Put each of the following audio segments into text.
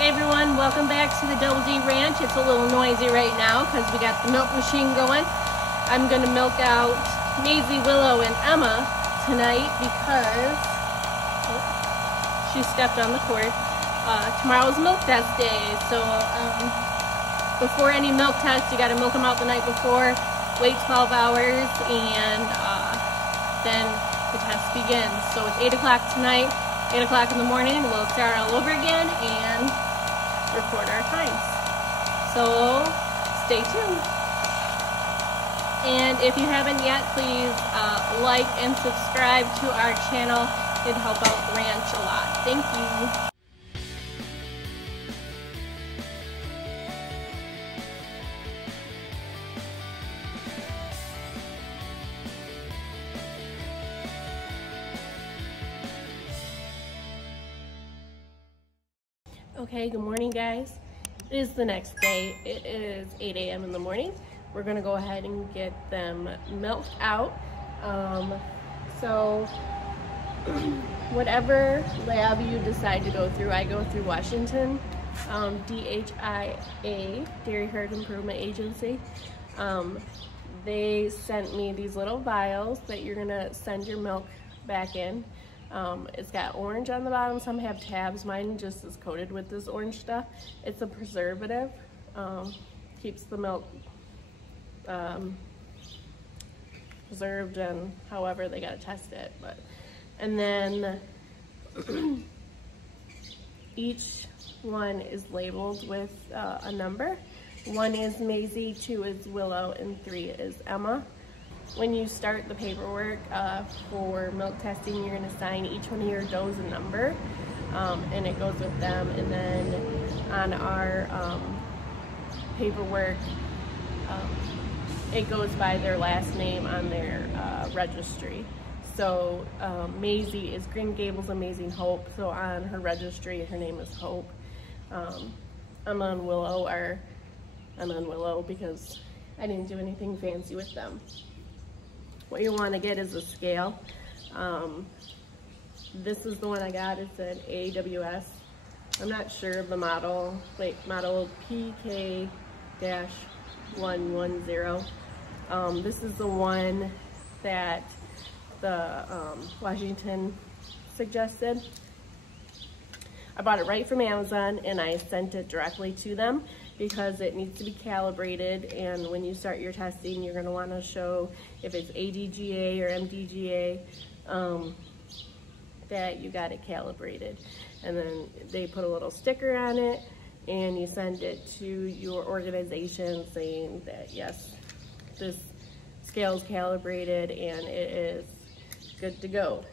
Hey everyone, welcome back to the Double D Ranch. It's a little noisy right now because we got the milk machine going. I'm going to milk out Maisie, Willow, and Emma tonight because she stepped on the cord. Tomorrow's milk test day, so before any milk test, you got to milk them out the night before, wait 12 hours, and then the test begins. So it's 8 o'clock tonight, 8 o'clock in the morning, we'll start all over again and record our times. So stay tuned. And if you haven't yet, please like and subscribe to our channel. It'd help out the ranch a lot. Thank you. Okay, good morning guys. It is the next day. It is 8 a.m. in the morning. We're gonna go ahead and get them milked out. So whatever lab you decide to go through, I go through Washington, DHIA, Dairy Herd Improvement Agency. They sent me these little vials that you're gonna send your milk back in. It's got orange on the bottom, some have tabs, mine just is coated with this orange stuff. It's a preservative, keeps the milk preserved and however they gotta test it. And then each one is labeled with a number. 1 is Maisie, 2 is Willow, and 3 is Emma. When you start the paperwork for milk testing, you're going to sign each one of your does a number, and it goes with them. And then on our paperwork, it goes by their last name on their registry. So Maisie is Green Gables Amazing Hope, so on her registry her name is Hope. Emma and Willow are Emma and Willow because I didn't do anything fancy with them. What you want to get is a scale. This is the one I got. It's an AWS. I'm not sure of the model, like model PK-110. This is the one that the Washington suggested. I bought it right from Amazon and I sent it directly to them because it needs to be calibrated, and when you start your testing you're going to want to show if it's ADGA or MDGA, that you got it calibrated. And then they put a little sticker on it and you send it to your organization saying that yes, this scale is calibrated and it is good to go.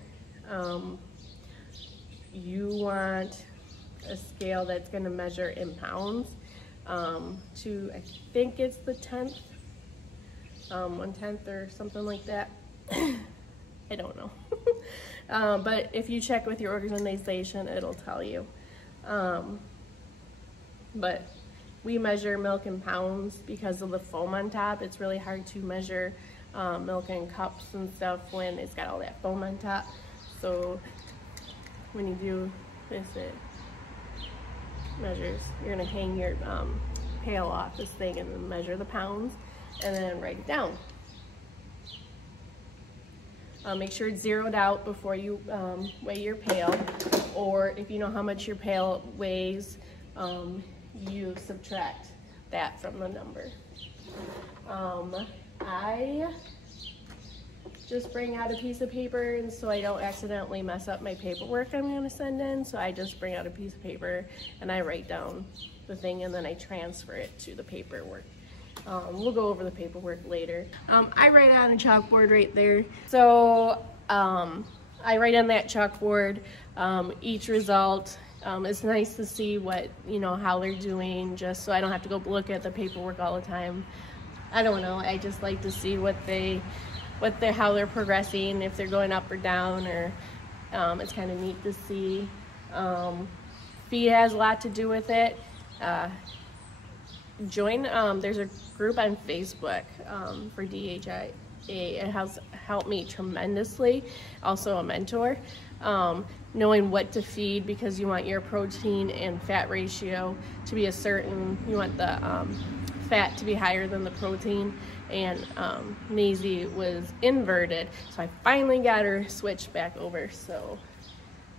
You want a scale that's going to measure in pounds to, I think it's the 10th, 1/10 or something like that. I don't know. But if you check with your organization, it'll tell you. But we measure milk in pounds because of the foam on top. It's really hard to measure milk in cups and stuff when it's got all that foam on top. So when you do this, it measures. You're gonna hang your pail off this thing and then measure the pounds and then write it down. Make sure it's zeroed out before you weigh your pail, or if you know how much your pail weighs, you subtract that from the number. I just bring out a piece of paper, and so I don't accidentally mess up my paperwork I'm going to send in, so I just bring out a piece of paper and I write down the thing and then I transfer it to the paperwork. We'll go over the paperwork later. I write on a chalkboard right there. So I write on that chalkboard each result. It's nice to see what, you know, how they're doing, just so I don't have to go look at the paperwork all the time. I don't know, I just like to see how they're progressing, if they're going up or down, or it's kind of neat to see. Feed has a lot to do with it. There's a group on Facebook for DHIA. It has helped me tremendously. Also a mentor. knowing what to feed, because you want your protein and fat ratio to be a certain, you want the fat to be higher than the protein, and Maisie was inverted, so I finally got her switched back over. So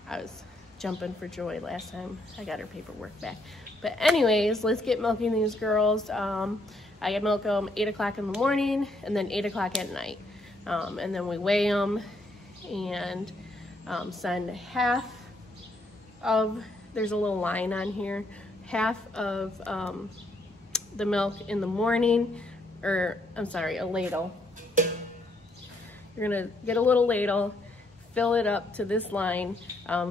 I was jumping for joy last time I got her paperwork back. But anyways, let's get milking these girls. I milk them 8 o'clock in the morning and then 8 o'clock at night, and then we weigh them and send half of, there's a little line on here, half of the milk in the morning, or I'm sorry, a ladle. You're gonna get a little ladle, fill it up to this line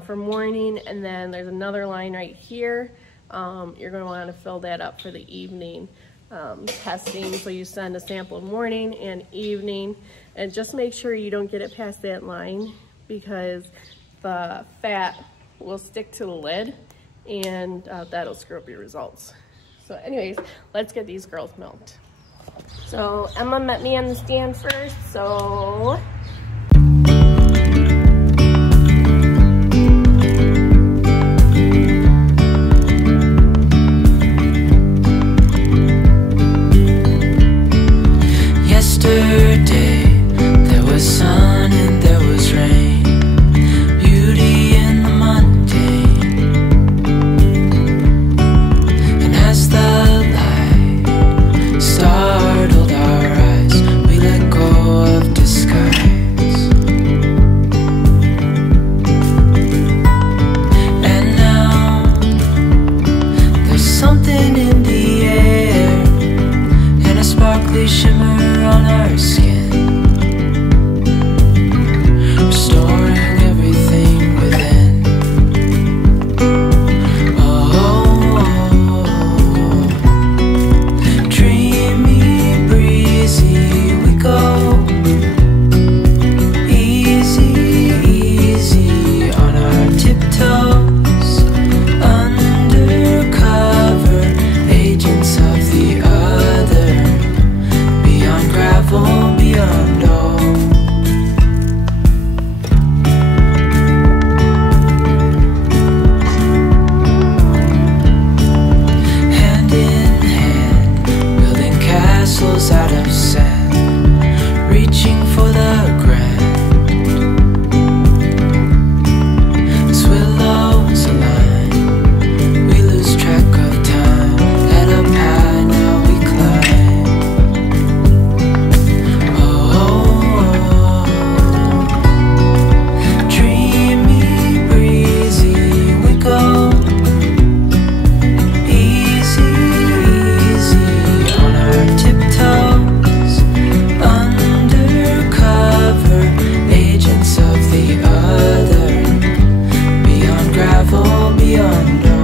for morning, and then there's another line right here. You're gonna wanna fill that up for the evening testing. So you send a sample morning and evening, and just make sure you don't get it past that line, because the fat will stick to the lid, and that'll screw up your results. So anyways, let's get these girls milked. So Emma met me on the stand first, so yesterday there was sun and there was rain, beauty in the mundane. And as the light startled our eyes, we let go of disguise. And now there's something in the air and a sparkly shimmer on our skin, restoring everything within. Oh, dreamy, breezy, we go easy, easy on our tiptoes, undercover agents of the other, beyond gravel, beyond all. Hand in hand, building castles out of sand, reaching for the grand. As willows align, we lose track of time. Head up high, now we climb. Dreamy, breezy, we go easy, easy on our tiptoes, undercover agents of the other, beyond gravel, beyond all.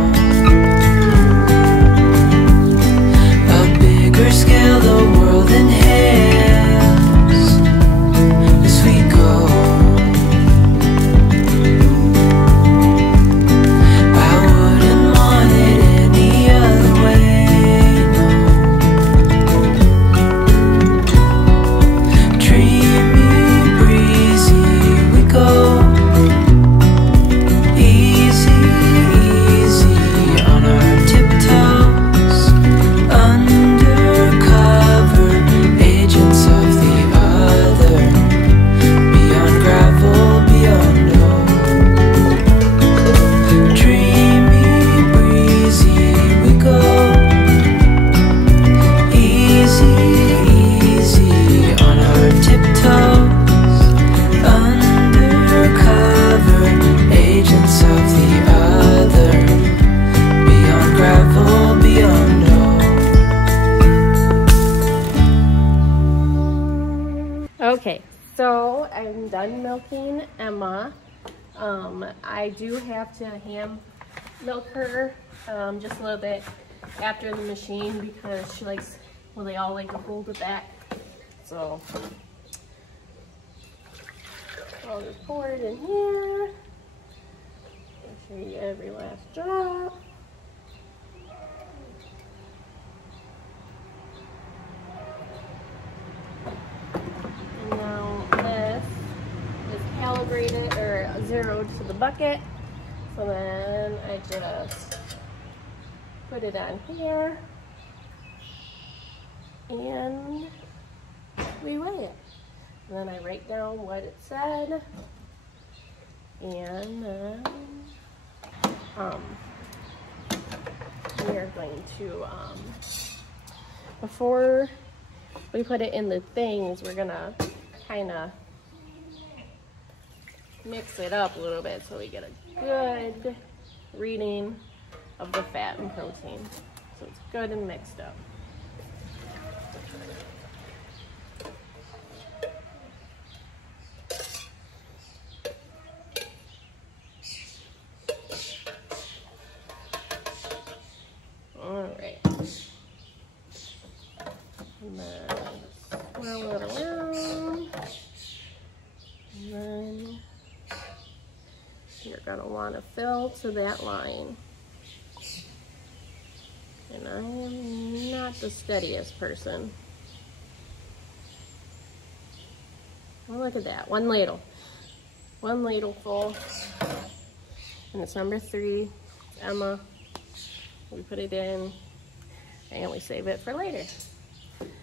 A bigger scale, the world inhales as we go. I wouldn't want it any other way, no. Dreamy, breezy, we go easy, easy on our tiptoes, undercover agents of the other, beyond gravel, beyond all. Dreamy, breezy, we go easy, easy on our tiptoes, undercover agents of the other, beyond gravel, beyond all. okay, so I'm done milking Emma. I do have to hand milk her just a little bit after the machine, because she likes, well, they all like to hold it back. So I'll just pour it in here. Make sure you get every last drop. And now this is calibrated or zeroed to the bucket. So then I just put it on here and we weigh it. And then I write down what it said, and then we are going to, before we put it in the things, we're gonna kind of mix it up a little bit so we get a good reading of the fat and protein. So it's good and mixed up. Alright. And then swirl it around. And then you're gonna want to fill to that line. And I am not the steadiest person. Oh, look at that. One ladle. One ladle full. And it's number 3. It's Emma. We put it in and we save it for later.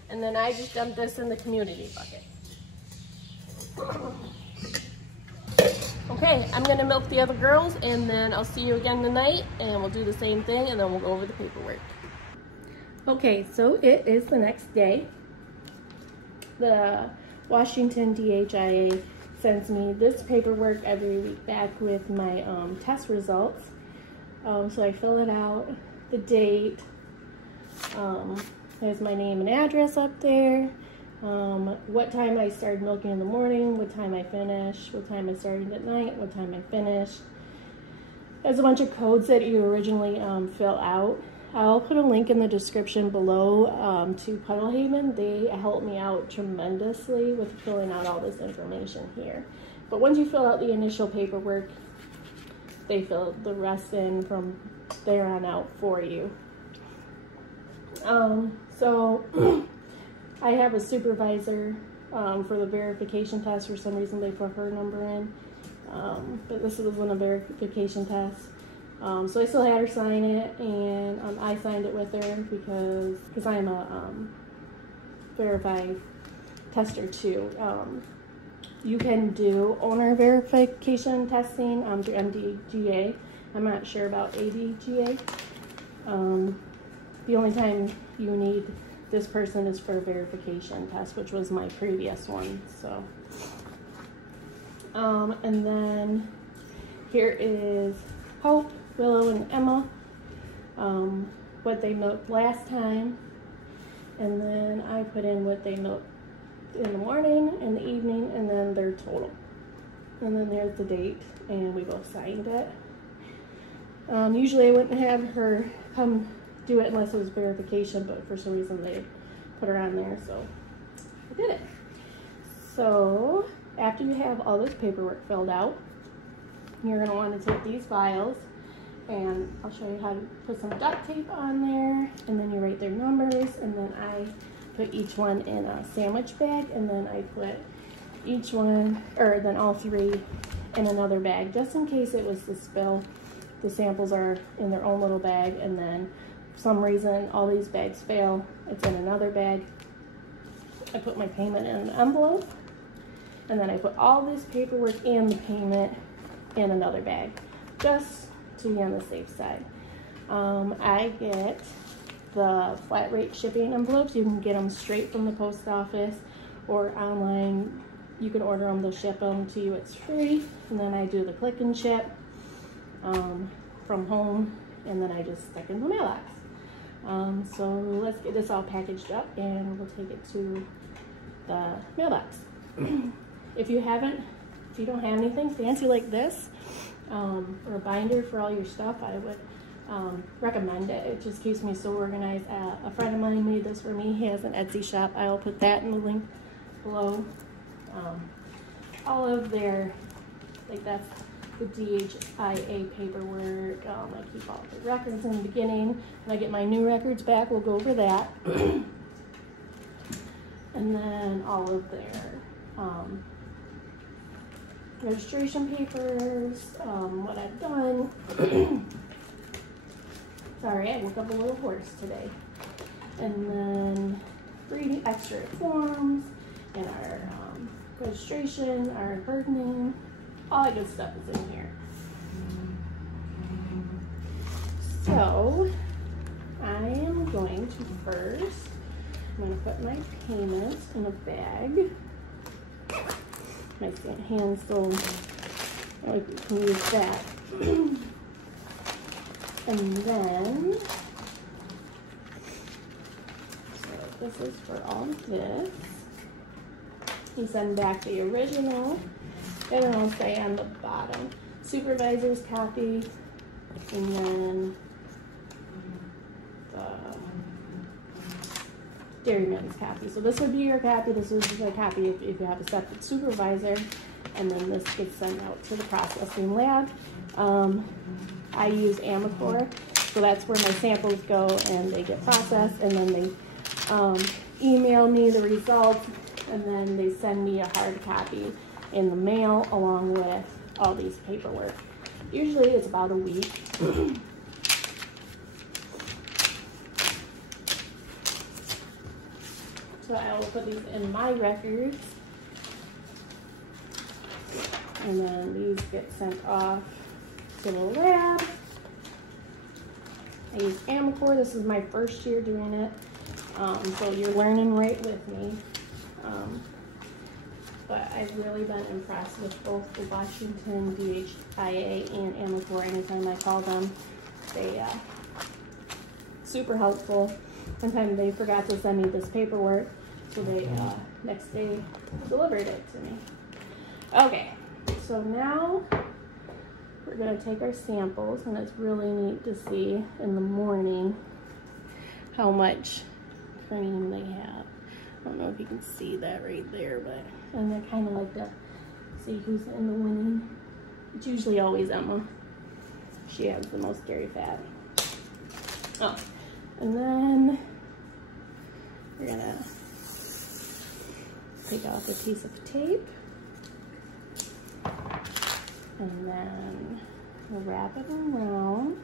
And then I just dump this in the community bucket. Okay, I'm gonna milk the other girls and then I'll see you again tonight and we'll do the same thing and then we'll go over the paperwork. Okay, so it is the next day. The Washington DHIA sends me this paperwork every week back with my test results. So I fill it out, the date, there's my name and address up there, what time I started milking in the morning, what time I finish, what time I started at night, what time I finish. There's a bunch of codes that you originally fill out. I'll put a link in the description below to Puddle Haven. They help me out tremendously with filling out all this information here. But once you fill out the initial paperwork, they fill the rest in from there on out for you. So I have a supervisor for the verification test. For some reason they put her number in, but this was a verification test. So I still had her sign it, and I signed it with her because I'm a verified tester too. You can do owner verification testing through MDGA. I'm not sure about ADGA. The only time you need this person is for a verification test, which was my previous one. So, and then here is Hope, Willow, and Emma, what they milked last time, and then I put in what they milked in the morning, in the evening, and then their total. And then there's the date, and we both signed it. Usually I wouldn't have her come do it unless it was verification, but for some reason they put her on there, so I did it. So after you have all this paperwork filled out, you're going to want to take these files, and I'll show you how to put some duct tape on there, and then you write their numbers, and then I put each one in a sandwich bag, and then I put each one, or then all 3 in another bag, just in case it was to spill. The samples are in their own little bag, and then for some reason all these bags fail, it's in another bag. I put my payment in an envelope, and then I put all this paperwork and the payment in another bag, just to be on the safe side. I get the flat rate shipping envelopes. You can get them straight from the post office or online. You can order them, they'll ship them to you, it's free. And then I do the click and ship from home, and then I just stick in the mailbox. So let's get this all packaged up and we'll take it to the mailbox. If you don't have anything fancy like this, or a binder for all your stuff, I would recommend it. It just keeps me so organized. A friend of mine made this for me. He has an Etsy shop. I will put that in the link below. All of their, like that's the DHIA paperwork. I keep all the records in the beginning. When I get my new records back, we'll go over that. And then all of their registration papers, what I've done. Sorry, I woke up a little hoarse today. And then 3 extra forms, and our registration, our bird name, all that good stuff is in here. So, I am going to first, I'm going to put my payments in a bag. My hand still, I can use that. And then, so this is for all of this. You send back the original, and then I'll say on the bottom, supervisor's copy, and then the dairyman's copy. So this would be your copy, this is a copy if you have a separate supervisor, and then this gets sent out to the processing lab. I use Amacor, so that's where my samples go and they get processed, and then they email me the results, and then they send me a hard copy in the mail along with all these paperwork. Usually it's about a week. So I will put these in my records, and then these get sent off to the lab. I use Amacor. This is my first year doing it, so you're learning right with me. But I've really been impressed with both the Washington DHIA and Amacor. Anytime I call them, they super helpful. One time they forgot to send me this paperwork, so they next day delivered it to me. Okay, so now we're gonna take our samples, and it's really neat to see in the morning how much cream they have. I don't know if you can see that right there, but, and I kind of like to see who's in the winning. It's usually always Emma. She has the most dairy fat. Oh, and then we're gonna take off a piece of tape, and then we'll wrap it around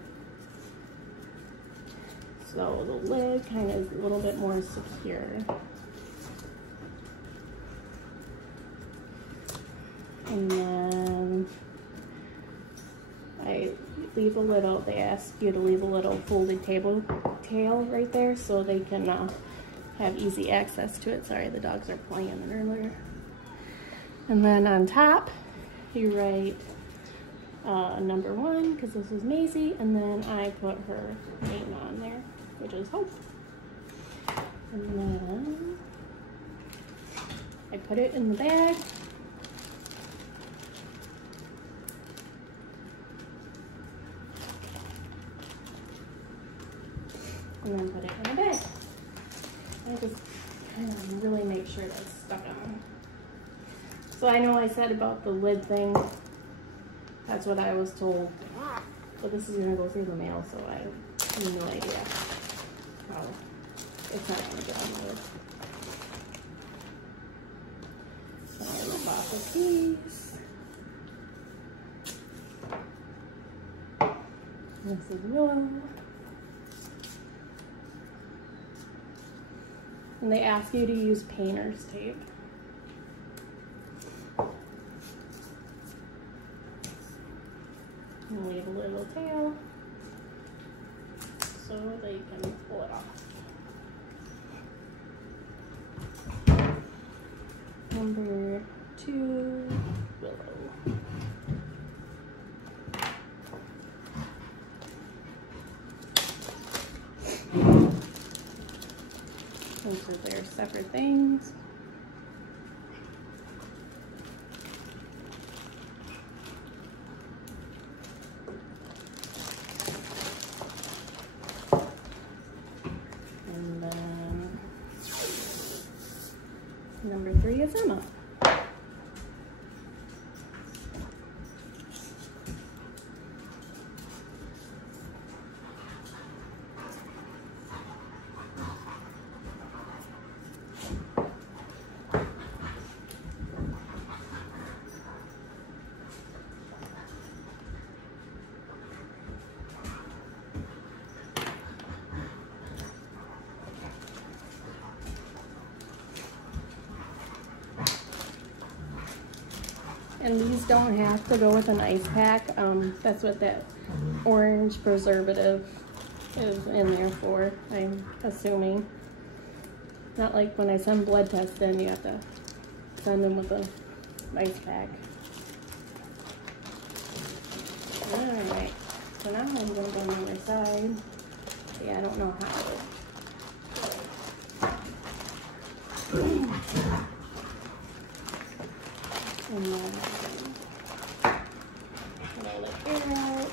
so the lid kind of is a little bit more secure. And then I leave a little, they ask you to leave a little folded tail right there so they can have easy access to it. Sorry, the dogs are playing earlier. And then on top, you write number 1, because this is Maisie, and then I put her name on there, which is Hope. And then I put it in the bag. And then put it in a bag. I just kind of really make sure that's stuck on. So I know I said about the lid thing, that's what I was told, but this is gonna go through the mail, so I have no idea how it's not gonna go on my lid. So I rip off a piece. This is Willow. And they ask you to use painter's tape. And leave a little tail so they can pull it off. Number 2, Willow. Those are their separate things. And then number 3 is Emma. And these don't have to go with an ice pack. That's what that orange preservative is in there for, I'm assuming. Not like when I send blood tests in, you have to send them with an ice pack. Alright, so now I'm going to go on the other side. Yeah, I don't know how. And then roll the air out.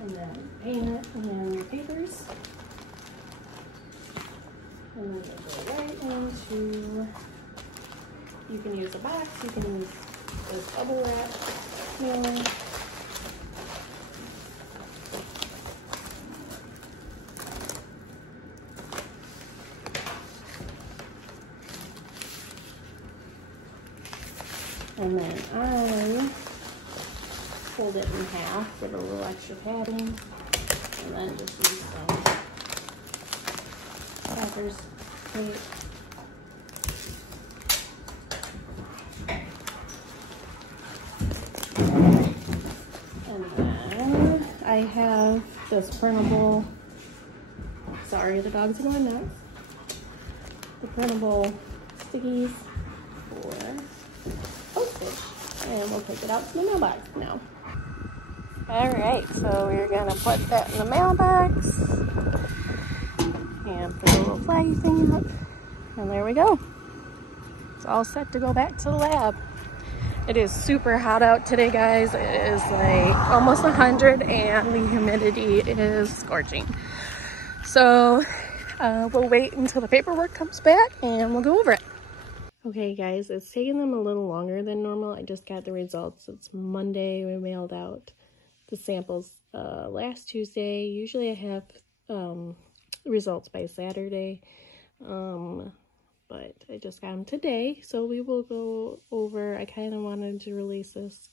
And then paint it in the papers. And then we'll go right into, you can use a box, you can use this bubble wrap mailer. And then I fold it in half, get a little extra padding, and then just use some Packers tape. And then I have this printable, sorry, the dogs are going nuts. The printable stickies for postage. And we'll take it out to the mailbox now. Alright, so we're gonna put that in the mailbox. And put a little flaggy thing up. And there we go. It's all set to go back to the lab. It is super hot out today, guys. It is like almost 100 and the humidity is scorching. So we'll wait until the paperwork comes back and we'll go over it. Okay guys, it's taking them a little longer than normal. I just got the results. It's Monday. We mailed out the samples last Tuesday. Usually I have results by Saturday. But I just got them today, so we will go over. I kind of wanted to release this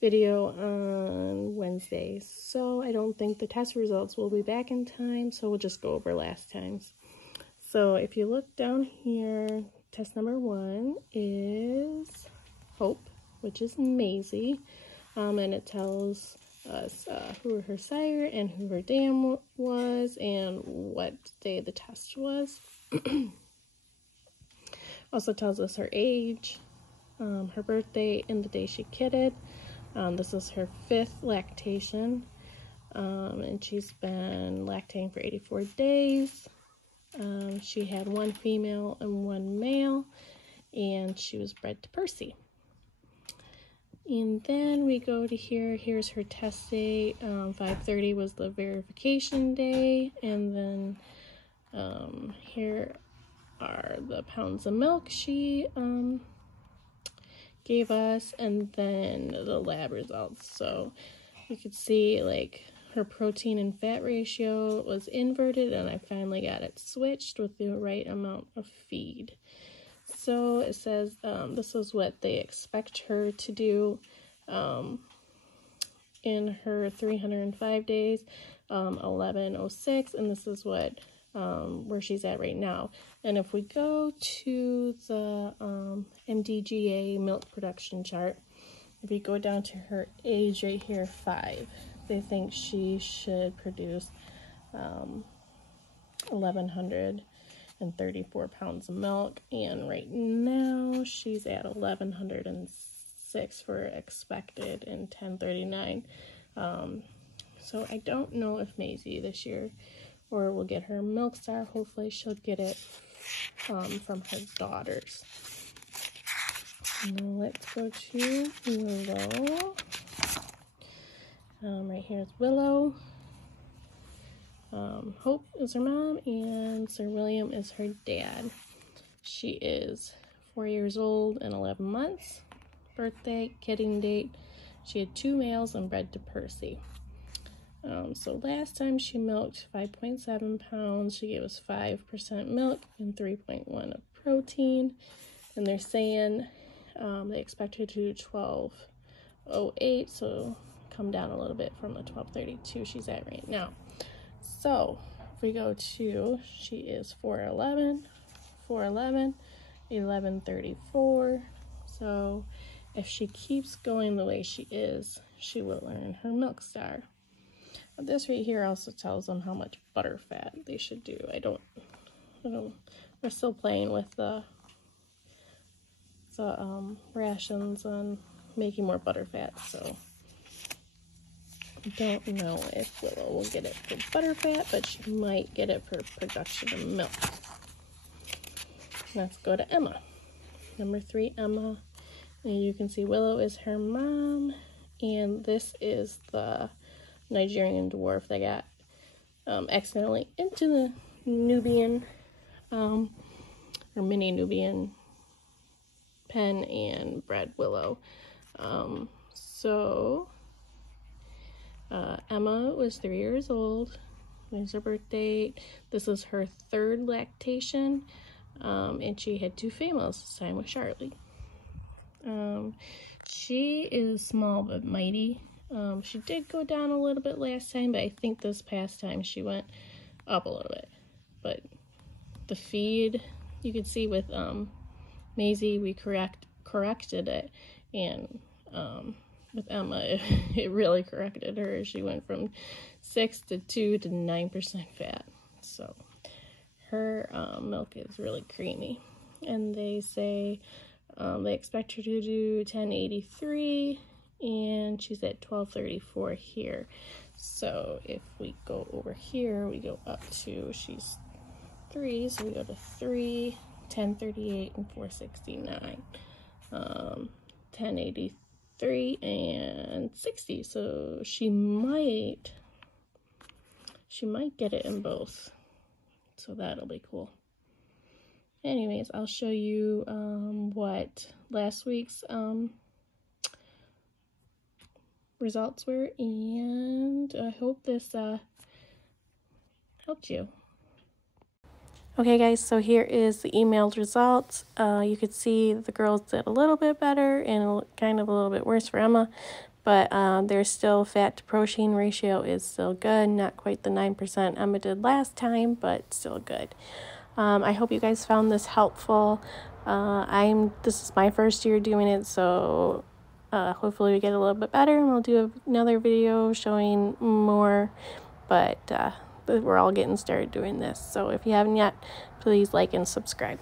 video on Wednesday, so I don't think the test results will be back in time, so we'll just go over last time's. So if you look down here, test number 1 is Hope, which is Maisie, and it tells us who her sire and who her dam was and what day the test was. Also tells us her age, her birthday, and the day she kidded. This is her 5th lactation, and she's been lactating for 84 days. She had 1 female and 1 male, and she was bred to Percy. And then we go to here. Here's her test date. 5:30 was the verification day, and then here are the pounds of milk she gave us, and then the lab results. So you could see like her protein and fat ratio was inverted, and I finally got it switched with the right amount of feed. So it says this is what they expect her to do in her 305 days, 1106, and this is what where she's at right now. And if we go to the MDGA milk production chart, if you go down to her age right here, 5, they think she should produce 1,134 pounds of milk, and right now she's at 1,106 for expected in 1039. So I don't know if Maisie this year or we'll get her Milk Star. Hopefully she'll get it from her daughters. Now let's go to Willow. Right here is Willow. Hope is her mom, and Sir William is her dad. She is 4 years old and 11 months. Birthday, kidding date. She had 2 males and bred to Percy. So last time she milked 5.7 pounds. She gave us 5% milk and 3.1 of protein. And they're saying they expect her to do 1208, so come down a little bit from the 1232 she's at right now. So if we go to, she is 4'11", 4'11", 1134. So if she keeps going the way she is, she will earn her milk star. But this right here also tells them how much butter fat they should do. I don't, we're still playing with the rations on making more butter fat, so I don't know if Willow will get it for butter fat, but she might get it for production of milk. Let's go to Emma. Number 3, Emma. And you can see Willow is her mom, and this is the Nigerian dwarf that got accidentally into the Nubian, or mini Nubian pen and bred Willow. Emma was 3 years old. There's her birth date. This is her 3rd lactation, and she had 2 females. This time with Charlie. She is small but mighty. She did go down a little bit last time, but I think this past time she went up a little bit. But the feed, you can see with Maisie, we corrected it, and with Emma, it really corrected her. She went from 6 to 2 to 9% fat. So her milk is really creamy, and they say they expect her to do 1083, and she's at 1234 here. So if we go over here, we go up to, she's 3, so we go to 3, 1038, and 469. 1083 and 60. So she might get it in both. So that'll be cool. Anyways, I'll show you what last week's results were, and I hope this helped you. Okay guys, so here is the emailed results. You could see the girls did a little bit better and kind of a little bit worse for Emma, but there's still fat to protein ratio is still good. Not quite the 9% Emma did last time, but still good. I hope you guys found this helpful. This is my first year doing it, so hopefully we get a little bit better, and we'll do another video showing more, but we're all getting started doing this. So if you haven't yet, please like and subscribe.